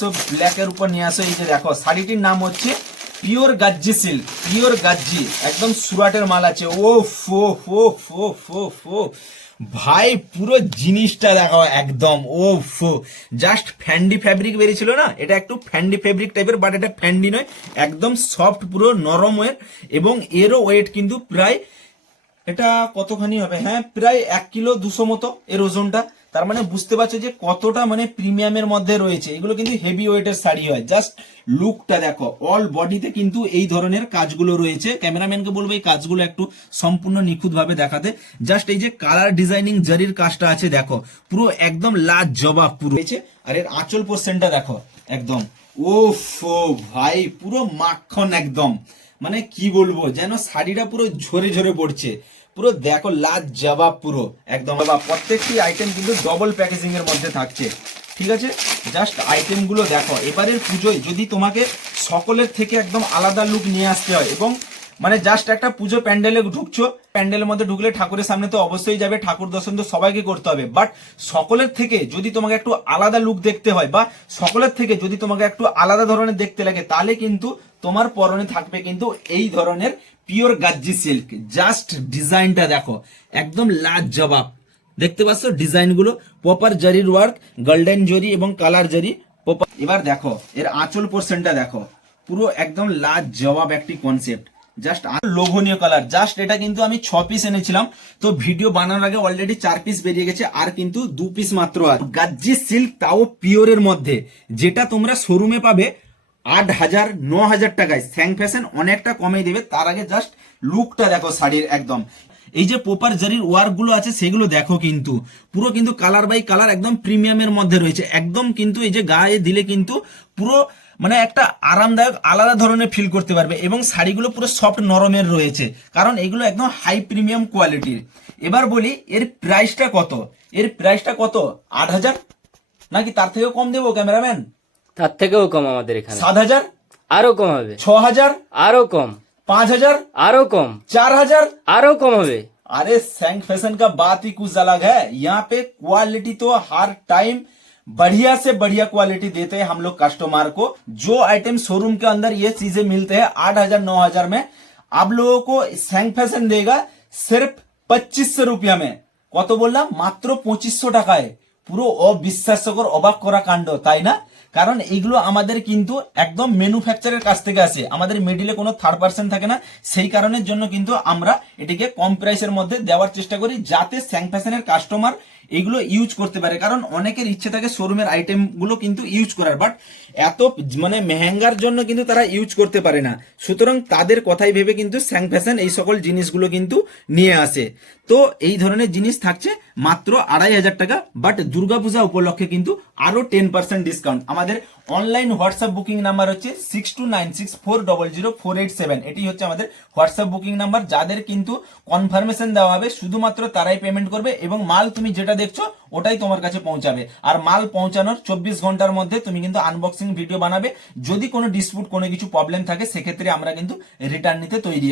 আসো, ব্ল্যাকের উপর নিয়ে আসো। এই যে দেখো শাড়িটির নাম হচ্ছে পিওর গাজ্জি সিল্ক, পিওর গাজ্জি, একদম সুরাটের মাল আছে। ও ফো ফো ফো ফো ফো ভাই পুরো জিনিসটা দেখো একদম ও ফো। জাস্ট ফ্যান্ডি ফ্যাব্রিক বেরিয়েছিল না, এটা একটু ফ্যান্ডি ফ্যাব্রিক টাইপের, বাট এটা ফ্যান্ডি নয়, একদম সফট, পুরো নরম ওয়েট। এবং এরও ওয়েট কিন্তু প্রায়, এটা কতখানি হবে, হ্যাঁ প্রায় 1 কিলো 200 মতো এর ওজনটা। তার মানে বুঝতে পারছো যে কতটা মানে প্রিমিয়ামের মধ্যে রয়েছে। এগুলো কিন্তু হেভি ওয়েটের শাড়ি হয়। জাস্ট লুকটা দেখো, অল বডিতে কিন্তু এই ধরনের কাজগুলো রয়েছে। ক্যামেরাম্যানকে বলবো এই কাজগুলো একটু সম্পূর্ণ নিখুঁত ভাবে দেখাতে। জাস্ট এই যে কালার ডিজাইনিং জারির কাজটা আছে দেখো, পুরো একদম লাজবাব পুরো হয়েছে। আর এর আঁচল পোর্শনটা দেখো একদম ওফ ভাই পুরো মাখন একদম, মানে কি বলবো, যেন শাড়িটা পুরো ঝরে ঝরে পড়ছে। পুরো দেখো লাজবাব পুরো একদম। প্রত্যেকটি আইটেম কিন্তু ডবল প্যাকেজিং এর মধ্যে থাকছে, ঠিক আছে। জাস্ট আইটেম গুলো দেখো। এবারের পুজোয় যদি তোমাকে সকলের থেকে একদম আলাদা লুক নিয়ে আসতে হয়, এবং মানে জাস্ট একটা পুজো প্যান্ডেলে ঢুকছো, প্যান্ডেলের মধ্যে ঢুকলে ঠাকুরের সামনে তো অবশ্যই যাবে, ঠাকুর দর্শন তো সবাইকে করতে হবে, বাট সকলের থেকে যদি তোমাকে একটু আলাদা লুক দেখতে হয়, বা সকলের থেকে যদি তোমাকে একটু আলাদা ধরনের দেখতে লাগে, তাহলে কিন্তু তোমার পরনে থাকবে কিন্তু এই ধরনের পিওর গাজ্জি সিল্ক। জাস্ট ডিজাইনটা দেখো একদম লাজবাব, দেখতে পাচ্ছ ডিজাইন গুলো, প্রপার জারির ওয়ার্ক, গোল্ডেন জরি এবং কালার জারি। এবার দেখো এর আঁচল পোর্শনটা দেখো, পুরো একদম লাজবাব একটি কনসেপ্ট, জাস্ট লোভনীয় কালার। জাস্ট এটা কিন্তু আমি 6 পিস এনেছিলাম, তো ভিডিও বানানোর আগে অলরেডি 4 পিস বেরিয়ে গেছে, আর কিন্তু 2 পিস মাত্র আছে। গাজ্জি সিল্ক, তাও পিওরের মধ্যে, যেটা তোমরা শোরুমে পাবে 8,000 9,000 টাকায়, স্যাং ফ্যাশন অনেকটা কমে দেবে। তার আগে জাস্ট লুকটা দেখো শাড়ির একদম। এই যে প্রপার জারির ওয়ার্ক গুলো আছে সেগুলো দেখো, কিন্তু পুরো কিন্তু কালার বাই কালার একদম প্রিমিয়ামের মধ্যে রয়েছে একদম। কিন্তু এই যে গায়ে দিলে কিন্তু পুরো মানে একটা আরামদায়ক আলাদা ধরনের ফিল করতে পারবে, এবং শাড়িগুলো পুরো সফট নরমের রয়েছে, কারণ এগুলো একদম হাই প্রিমিয়াম কোয়ালিটির। এবার বলি এর প্রাইসটা কত। এর প্রাইসটা কত, 8,000 নাকি তার থেকেও কম দেবো ক্যামেরাম্যান? তার থেকেও কম আমাদের এখানে। 7,000, আরো কম হবে। 6,000, আরো কম। 5,000, আরো কম। 4,000, আরো কम হবে। अरे सैंग फैशन का बात ही कुछ अलग है। यहाँ पे क्वालिटी तो हर टाइम बढ़िया से बढ़िया क्वालिटी देते हैं हम लोग कस्टमर को। जो आइटम शोरूम के अंदर ये चीजें मिलते हैं 8,000 9,000 में, आप लोगों को सैंग फैशन देगा सिर्फ 2500 रुपया में। কত বললাম, মাত্র 2500 টাকায়। পুরো অবিশ্বাস্যকর, অবাক করা কাণ্ড, তাই না? কারণ এইগুলো আমাদের কিন্তু একদম ম্যানুফ্যাকচারের কাছ থেকে আসে, আমাদের মিডিলে কোনো থার্ড পার্সন থাকে না। সেই কারণের জন্য কিন্তু আমরা এটিকে কম প্রাইসের মধ্যে দেওয়ার চেষ্টা করি, যাতে স্যাং ফ্যাশনের কাস্টমার এগুলো ইউজ করতে পারে। কারণ অনেকের ইচ্ছে থাকে শোরুমের আইটেম গুলো কিন্তু ইউজ করার, বাট এত মানে মেহেঙ্গার জন্য কিন্তু তারা ইউজ করতে পারে না। সুতরাং তাদের কথাই ভেবে কিন্তু স্যাং ফ্যাশন এই সকল জিনিসগুলো কিন্তু নিয়ে আসে। তো এই ধরনের জিনিস থাকছে মাত্র 2,500 টাকা, বাট দুর্গাপূজা উপলক্ষে কিন্তু আরো 10% ডিসকাউন্ট। আমাদের অনলাইন হোয়াটসঅ্যাপ বুকিং নাম্বার হচ্ছে 6296400487। এটি হচ্ছে আমাদের হোয়াটসঅ্যাপ বুকিং নাম্বার। যাদের কিন্তু কনফার্মেশন দেওয়া হবে শুধুমাত্র তারাই পেমেন্ট করবে, এবং মাল তুমি যেটা দেখছো ওটাই তোমার কাছে পৌঁছাবে। আর মাল পৌঁছানোর 24 ঘন্টার মধ্যে তুমি কিন্তু আনবক্সিং ভিডিও বানাবে। যদি কোনো ডিসপুট, কোনো কিছু প্রবলেম থাকে, সেক্ষেত্রে আমরা কিন্তু রিটার্ন নিতে তৈরি।